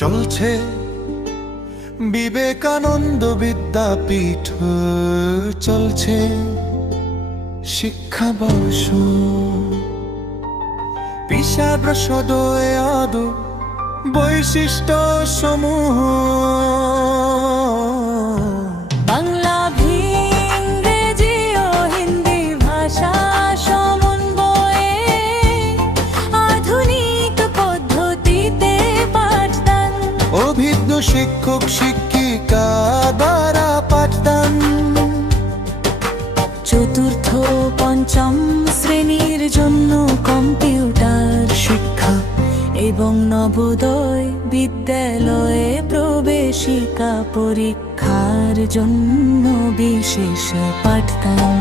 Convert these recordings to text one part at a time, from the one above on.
চলছে বিবেকানন্দ বিদ্যাপীঠ, চলছে শিক্ষাবর্ষ। পিশাগ্র সদয় আদৌ বৈশিষ্ট্য সমূহ বাংলা, ইংরেজি ও হিন্দি ভাষা সমন্বয়ে আধুনিক পদ্ধতিতে পাঠদান, অভিজ্ঞ শিক্ষক শিক্ষিকা দ্বারা পাঠদান। চতুর্থ পঞ্চম শ্রেণীর জন্য কম্পিউটার শিক্ষা এবং নবোদয় বিদ্যালয়ে প্রবেশিকা পরীক্ষার জন্য বিশেষ পাঠদান।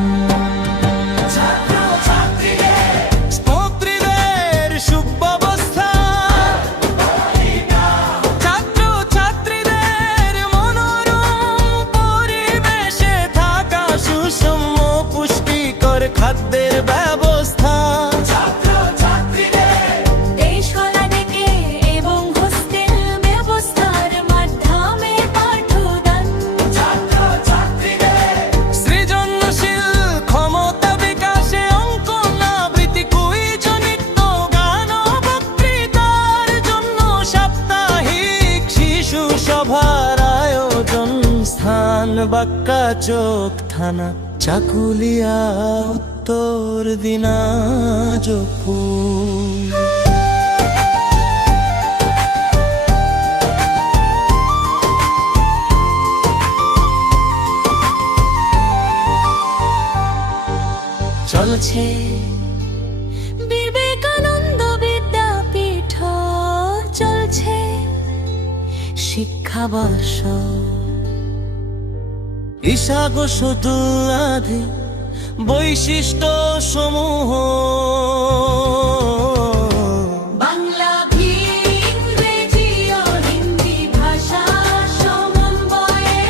ছাত্রীদের সুব্যবস্থা, ছাত্র ছাত্রীদের মনোরম পরিবেশে থাকা সুষম পুষ্টিকর খাদ্যের ব্যবস্থা। সভার আয়োজন স্থান বাক্কা চোখ থানা, চাকুলিয়া, উত্তর দিনাজপুর। চলছে বিবেকানন্দ বিদ্যাপীঠ, চলছে শিক্ষাবর্ষ। ইশাগো শুধু আধি বৈশিষ্ট্য সমূহ বাংলা, ইংরেজি ও হিন্দি ভাষা সমন্বয়ে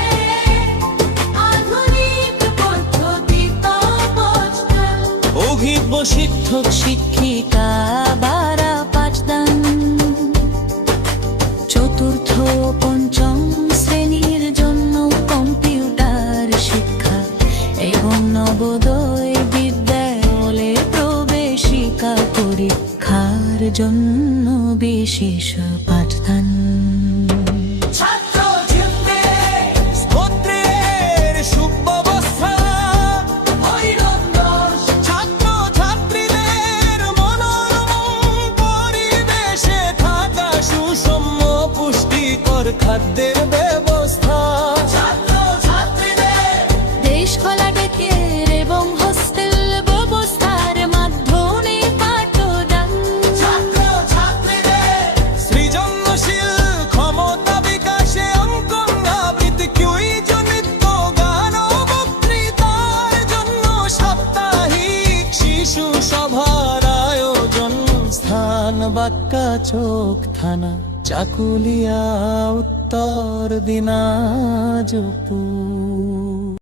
আধুনিক পদ্ধতিতে পাঠদান, অভিজ্ঞ শিক্ষক শিক্ষিকা দ্বারা পাঠদান। চতুর্থ পঞ্চম শ্রেণীর জন্য কম্পিউটার শিক্ষা এবং নবোদয় বিদ্যালয়ে প্রবেশিকা পরীক্ষার জন্য বিশেষ পাঠদান। খাদ্যের ব্যবস্থা, দেশ খোলা ডেকের এবং হোস্টেল ব্যবস্থার মাধ্যমে পাঠদান, সৃজনশীল ক্ষমতা বিকাশে অঙ্কন আবৃত্তি, কুইজ, নৃত্য, গান ও বক্তৃতার জন্য সাপ্তাহিক শিশু সভার আয়োজন স্থান বাক্কা চোখ থানা, চাকুলিয়া, উত্তর দিনাজপুর।